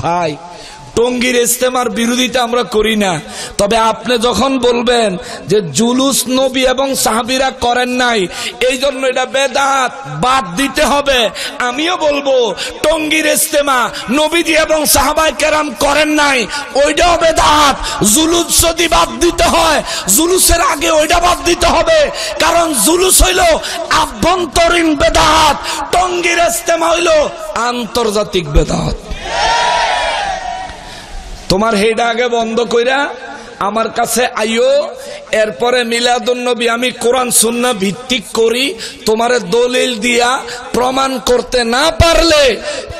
ভাই টঙ্গীর ইস্তেমার বিরোধিতা আমরা করি না, তবে আপনি যখন বলবেন যে জুলুস নবী এবং সাহাবীরা করেন নাই এই জন্য এটা বেদাত, বাদ দিতে হবে, আমিও বলবো টঙ্গীর ইস্তেমা নবীজি এবং সাহাবায়ে কেরাম করেন নাই, ওইটাও বেদাত। জুলুস যদি বাদ দিতে হয় জুলুসের আগে ওইটা বাদ দিতে হবে, কারণ জুলুস হইল আভ্যন্তরীণ বেদাত, টঙ্গীর ইস্তেমা হইল আন্তর্জাতিক বেদাত। তোমার হেডা আগে বন্ধ কইরা আমার কাছে আইও, এরপরে মিলাদুন নবী আমি কোরআন সুন্নাহ ভিত্তিক করি, তোমারে দলিল দিয়া প্রমাণ করতে না পারলে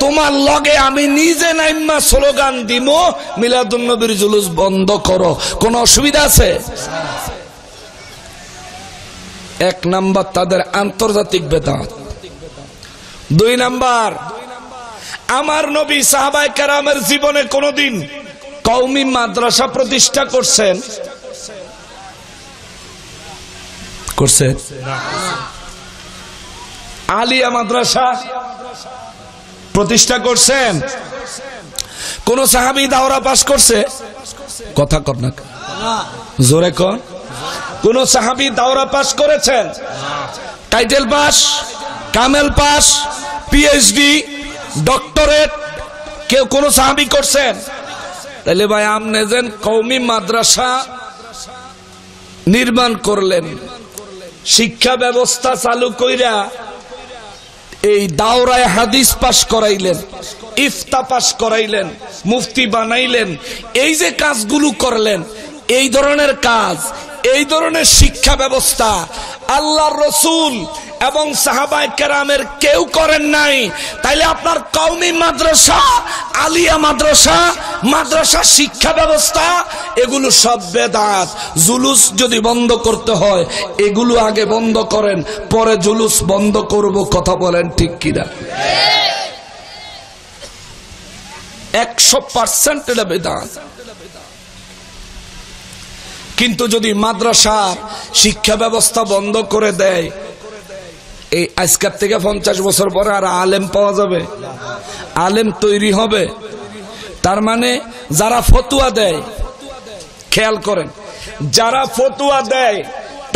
তোমার লগে আমি নিজে নাইম্মা স্লোগান দিমু মিলাদুন নবীর জুলুস বন্ধ করো। কোন অসুবিধা আছে? এক নাম্বার তাদের আন্তর্জাতিক বেদাত। দুই নাম্বার, আমার নবী সাহাবায়ে কেরামের জীবনে কোনদিন কওমি মাদ্রাসা প্রতিষ্ঠা করছেন? করছে? আলিয়া মাদ্রাসা প্রতিষ্ঠা করছেন? কোন সাহাবী দাওরা পাস করছে? কথা কর না, জোরে কর। কোন সাহাবী দাওরা পাস করেছেন? টাইটেল পাস, কামেল পাস, পিএইচডি, ডক্টরেট কেউ কোন সাহাবী করছেন? তাহলে ভাই আপনি যেন কওমি মাদ্রাসা নির্মাণ করলেন, শিক্ষা ব্যবস্থা চালু কইরা এই দাওরায়ে হাদিস পাস করাইলেন, ইফতা পাস করাইলেন, মুফতি বানাইলেন, এই যে কাজগুলো করলেন, এই ধরনের কাজ, এই ধরনের শিক্ষা ব্যবস্থা আল্লাহর রাসূল এবং সাহাবায়ে কেরামের কেউ করেন নাই। তাইলে আপনার কওমি মাদ্রাসা, আলিয়া মাদ্রাসা, মাদ্রাসা শিক্ষা ব্যবস্থা এগুলো সব বেদাত। জুলুস যদি বন্ধ করতে হয় এগুলো আগে বন্ধ করেন, পরে জুলুস বন্ধ করব। কথা বলেন ঠিক কিনা? 100% এটা বেদাত। কিন্তু যদি মাদ্রাসা শিক্ষা ব্যবস্থা বন্ধ করে দেয়, এই আজকের থেকে 50 বছর পরে আর আলেম পাওয়া যাবে? আলেম তৈরি হবে? তার মানে যারা ফতুয়া দেয়, খেয়াল করেন, যারা ফতুয়া দেয়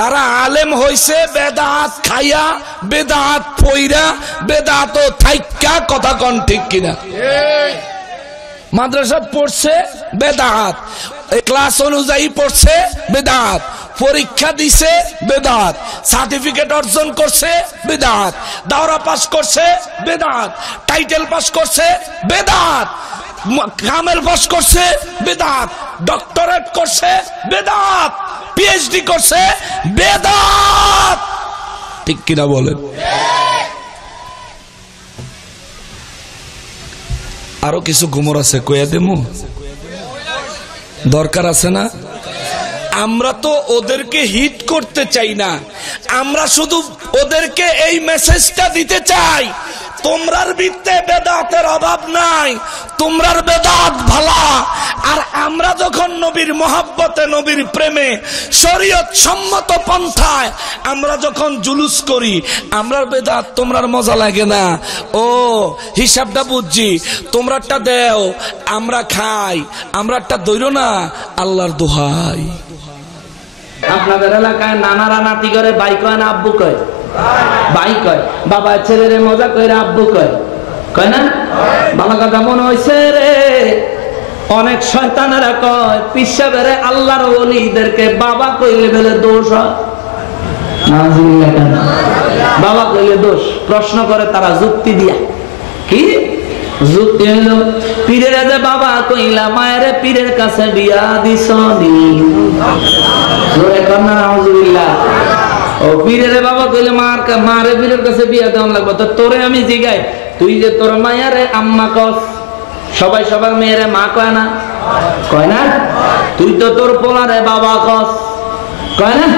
তারা আলেম হইছে বেদাত খাইয়া, বেদাত পইরা, বেদাত থাইক্কা। কথা কন ঠিক কিনা? মাদ্রাসা পড়ছে বেদাত, ক্লাস অনুযায়ী পড়ছে বেদাত, পরীক্ষা দিছে বেদাত, সার্টিফিকেট অর্জন করছে বেদাত, দাওরা পাস করছে বেদাত, টাইটেল পাস করছে বেদাত, কামেল পাস করছে বেদাত, ডক্টরেট করছে বেদাত, পিএইচডি করছে বেদাত। ঠিক কিনা বলেন? আরো কিছু গুমর আছে, কইয়া দেমু, দরকার আছে না? আমরা তো ওদেরকে হিট করতে চাই না, আমরা শুধু ওদেরকে এই মেসেজটা দিতে চাই, তোমরার ভিতরে বেদাতের অভাব নাই, তোমরার বেদাত ভালা। আর আমরা যখন নবীর মহব্বতে, নবীর প্রেমে, শরীয়ত সম্মত পন্থায় আমরা যখন জুলুস করি, আমরার বেদাত তোমরার মজা লাগে না। ও হিসাবটা বুঝছি, তোমরাটা দেও আমরা খাই, আমরাটা দইরো না, আল্লাহর দোহাই। আপনাদের এলাকায় নানারা নাতি করে ভাই কয় না আব্বু কয়? ভাই কয়। বাবা ছেলেরে মজা কইরা আব্বু কয়, কয় না? ভালো কথা মনে হইছে রে। অনেক শয়তানেরা কয় পিসাবেরে আল্লাহর ওলিদেরকে বাবা কইলে বলে দোষ হয়। বাবা কইলে দোষ। প্রশ্ন করে তারা যুক্তি দিয়া, কি যুক্তি হইল? পীরের যে বাবা কইলা মায়ের পীরের কাছে বিয়া দিছনি, জোরে কর না নাউজুবিল্লাহ। ও পীরের বাবা কইলে মারে পীরের কাছে বিয়া দেওয়ান লাগবে। তো তোরে আমি জিগাই, তুই যে তোর মায়ারে আম্মা কস, সবাই সবার মেয়েরে মা কয় না? কয় না? তুই তো তোর পোলারে বাবা কস, কয় না?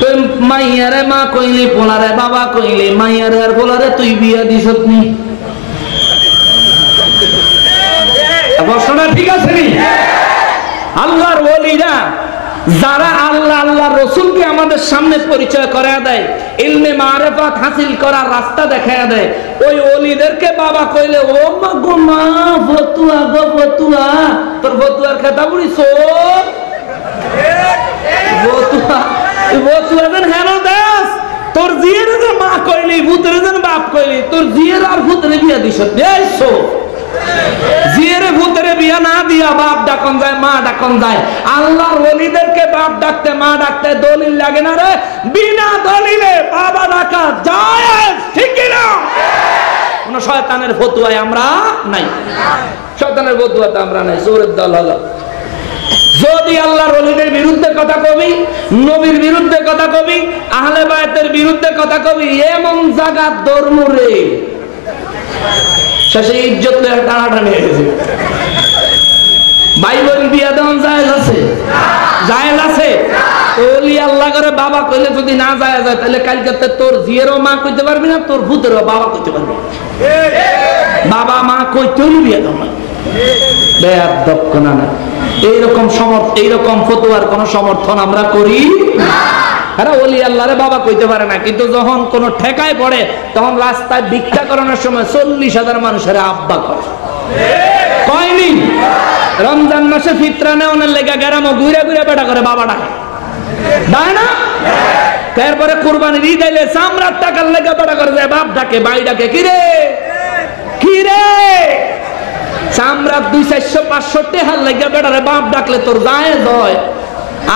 তুই মাইয়ারে মা কইলি, পোলারে বাবা কইলি, মাইয়ারে আর পোলারে তুই বিয়া দিছত নি? প্রশ্নটা ঠিক আছে নি? আল্লাহর ওলিরা যারা আল্লাহ আল্লাহর রাসূলকে আমাদের সামনে পরিচয় করায় দেয়, ইলমে মারিফাত হাসিল করার রাস্তা দেখায় দেয়, ওই ওলিদেরকে বাবা কইলে ও মা গো মা ফতুয়া বেতা বুড়ি চোর তোর জিয়ের মা কইলি ভূতের বাপ কইলি তোর জিয়ের আর ভূতের বিয়া দিস জিয়ের ভূতের বিয়া না দিয়া বাপ ডাকন যায় মা ডাকন যায় আল্লাহর ওলিদেরকে বাপ ডাকতে মা ডাকতে দলিল লাগে না রে বিনা দলিলে বাবা ডাকা যায় ঠিক না কোন শয়তানের ফতুয়ায় আমরা নাই শয়তানের ফতুয়াতে আমরা নাই চোরের দল হলো যদি আল্লাহর ওলিদের বিরুদ্ধে কথা কবি নবীর বিরুদ্ধে কথা কবি আহলে বায়তের বিরুদ্ধে কথা কবি এমন জায়গা দরমুরে শেষে ইজ্জত টানাটানি হয়েছে ভাই বোন বিয়া দেওয়ান জায়েজ আছে জায়েজ আছে ওলি আল্লাহ করে বাবা কইলে যদি না যায় যায় তাহলে কালকে তোর জিয়েরও মা কইতে পারবি না তোর ভূতেরও বাবা কইতে পারবি বাবা মা কইতেও বিয়া দাও না বেয়াদব কোনা না এইরকম ফতোয়ার কোন সমর্থন আমরা করি আরে ওলি আল্লাহরে বাবা কইতে পারে না কিন্তু যখন কোন ঠেকায় পড়ে তখন রাস্তায় ভিক্ষা করানোর সময় 40,000 মানুষের আব্বা করে কয়নি রমজান মাসে ফিতরা নেওয়ার লেগা গেরামো ঘুরে ঘুরে বেটা করে বাবা ডাকে ডায় না তারপরে কুরবানির ঈদ আইলে চামড়ার টাকার লেগা বেটা করে যায় বাপ ডাকে ভাই ডাকে কিরে চামড়া 200-400 টাকার লেগা বেটারে বাপ ডাকলে তোর জায়েজ হয়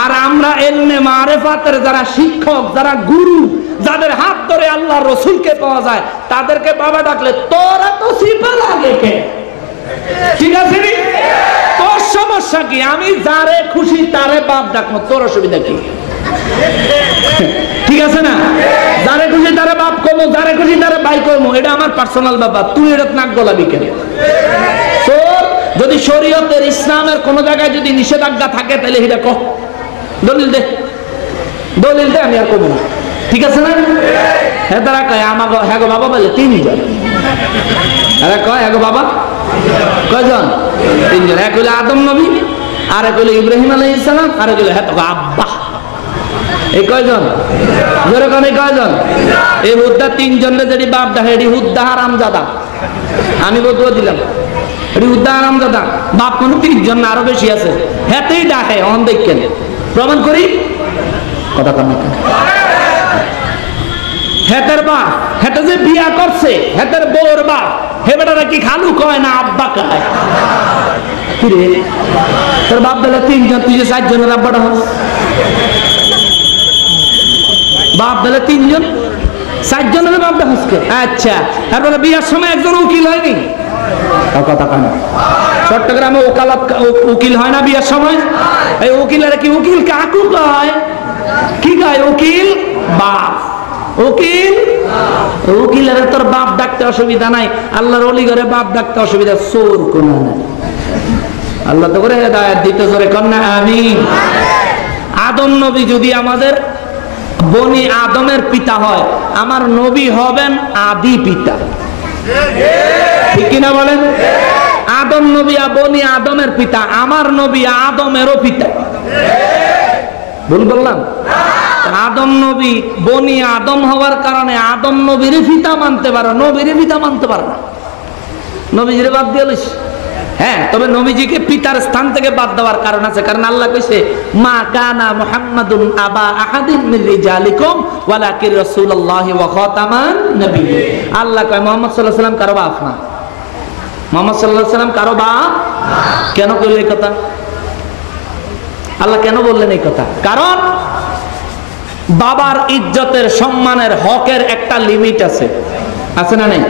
আর আমরা এলমে মারেফাতের যারা শিক্ষক যারা গুরু যাদের হাত ধরে আল্লাহ রসুলকে পাওয়া যায় তাদেরকে বাবা ডাকলে তোরা তো সিপা লাগে কে ঠিক আছে নি তোর সমস্যা কি আমি যারে খুশি তারে বাপ ডাকবো তোর অসুবিধা কি ঠিক আছে না যারে খুশি তারে বাপ কমো যারে খুশি তারে ভাই কমো এটা আমার পার্সোনাল ব্যাপার তুই এটা নাক গলাবি কেন তোর যদি শরীয়তের ইসলামের কোন জায়গায় যদি নিষেধাজ্ঞা থাকে তাহলে এটা কহ দলিল দে আমি আর কমো না ঠিক আছে না হ্যাঁ তারা কয় আমাকে হ্যাঁ গো বাবা বলে 3 জন এরা কয় হ্যাঁ গো বাবা কয়জন 3 জন এক হলো আদম নবী আর এক হলো ইব্রাহিম আলাইহিস সালাম আর এক হলো হ্যাঁ তো আব্বা এই কয়জন জোরে কোন কয়জন এই হুদ্দা 3 জনের যদি বাপ ডাকে এটি হুদ্দা হারামজাদা আমি বলতে দিলাম এটি হুদ্দা হারামজাদা বাপ কোন 3 জন না আরো বেশি আছে হেতেই ডাকে অন দেখেন প্রমাণ করি কথা কম হেতের বাপ হেতে যে বিয়া করছে হেতের বউর বাপ হে বেটারা কি খালু কয় না আব্বা কয় কি রে তোর বাপ বেলা 3 জন তুই যে 4 জনের আব্বাটা হস বাপ বেলা 3 জন 4 জনের বাপটা হসকে আচ্ছা তারপরে বিয়ার সময় একজন উকিল হয়নি কথা কম চট্টগ্রামে উকিল হয় না বিয়ার সময় এই উকিলেরা কি উকিল কাকু কয় কি কয় উকিল বাপ উকিলের তোর বাপ ডাকতে অসুবিধা নাই আল্লাহর ওলি ঘরে বাপ ডাকতে অসুবিধা চোর কোন নাই আল্লাহ তো করে হেদায়েত দিতে জোরে কন্যা আমিন আদম নবী যদি আমাদের বনি আদমের পিতা হয় আমার নবী হবেন আদি পিতা ঠিক কিনা বলেন আদম নবী বনি আদমের পিতা আমার নবী আদমেরও পিতা ভুল বললাম আদম নবী বনি আদম হওয়ার কারণে আদম নবীর পিতা মানতে পারো নবীর পিতা মানতে পারো না নবীজির বাদ দিয়ে লইস হ্যাঁ তবে নবীজিকে পিতার স্থান থেকে বাদ দেওয়ার কারণ আছে কারণ আল্লাহ কইছে মা কানা মুহাম্মাদুন আবা আহাদিন মিন রিজালিকুম ওয়ালাকিন রাসূলুল্লাহি ওয়া খাতামান নবিয়্যিন আল্লাহ কয় মুহাম্মদ সাল্লাল্লাহু আলাইহি ওয়াসাল্লাম কারো বাপ না মুহাম্মদ সাল্লাল্লাহু আলাইহি ওয়াসাল্লাম কারো বাপ কেন কইলেন এই কথা আল্লাহ কেন বললেন এই কথা কারণ বাবার ইজ্জতের সম্মানের হকের একটা লিমিট আছে না নাই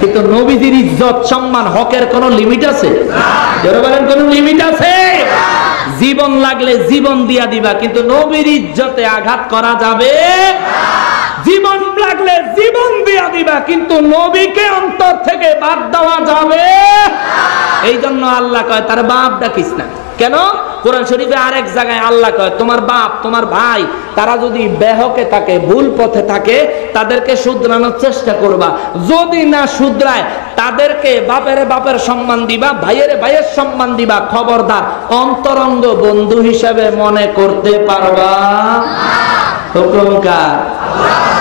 কিন্তু নবীজির ইজ্জত সম্মান হকের কোন লিমিট আছে যারা বলেন কোন লিমিট আছে জীবন লাগলে জীবন দিয়া দিবা কিন্তু নবীর ইজ্জতে আঘাত করা যাবে জীবন লাগলে জীবন দিয়া দিবা কিন্তু নবীকে অন্তর থেকে বাদ দেওয়া যাবে এই জন্য আল্লাহ কয় তার বাপ ডাকিস না কেন কোরআন শরীফে আরেক জায়গায় আল্লাহ কয় তোমার বাপ তোমার ভাই তারা যদি বেহকে থাকে ভুল পথে থাকে তাদেরকে শুধরানোর চেষ্টা করবা যদি না শুধরায় তাদেরকে বাপের সম্মান দিবা ভাইয়ের সম্মান দিবা খবরদার অন্তরঙ্গ বন্ধু হিসেবে মনে করতে পারবা হুকুম কার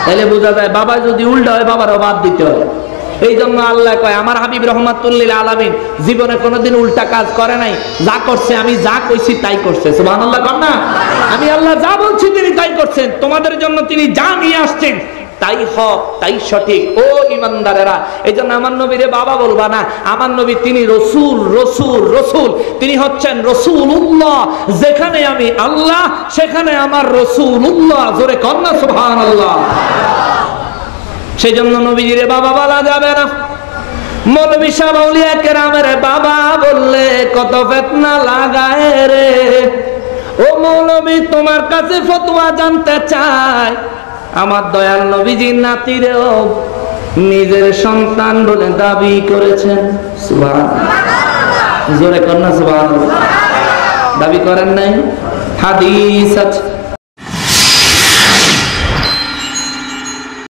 তাহলে বোঝা যায় বাবা যদি উল্টা হয় বাবারও বাদ দিতে হয় এই জন্য আল্লাহ কয় আমার হাবিব রহমাতুল্লিল আলামিন জীবনে কোনোদিন উল্টা কাজ করে নাই, যা করছে আমি যা কইছি তাই করছে। সুবহানাল্লাহ কর না? আমি আল্লাহ যা বলছি তিনি তাই করছেন, তোমাদের জন্য তিনি যা নিয়ে আসছেন তাই হক, তাই সঠিক। ও ইমানদারেরা, এই জন্য আমার নবীরে বাবা বলবা না, আমার নবী তিনি রসুল, রসুল, রসুল, তিনি হচ্ছেন রসুলুল্লাহ। যেখানে আমি আল্লাহ সেখানে আমার রসুলুল্লাহ। জোরে কর না সুবহানাল্লাহ। সেই জন্য নবীজিরে বাবা বলা যাবে না। মৌলভী সাহেব আউলিয়া কেরামের বাবা বললে কত ফিতনা লাগায় রে। ও মৌলভী তোমার কাছে ফতোয়া জানতে চাই, আমার দয়াল নবীজির নাতিরেও নিজের সন্তান বলে দাবি করেছেন। সুবহানাল্লাহ। জোরে কর না সুবহানাল্লাহ। দাবি করেন নাই? হাদিস আছে।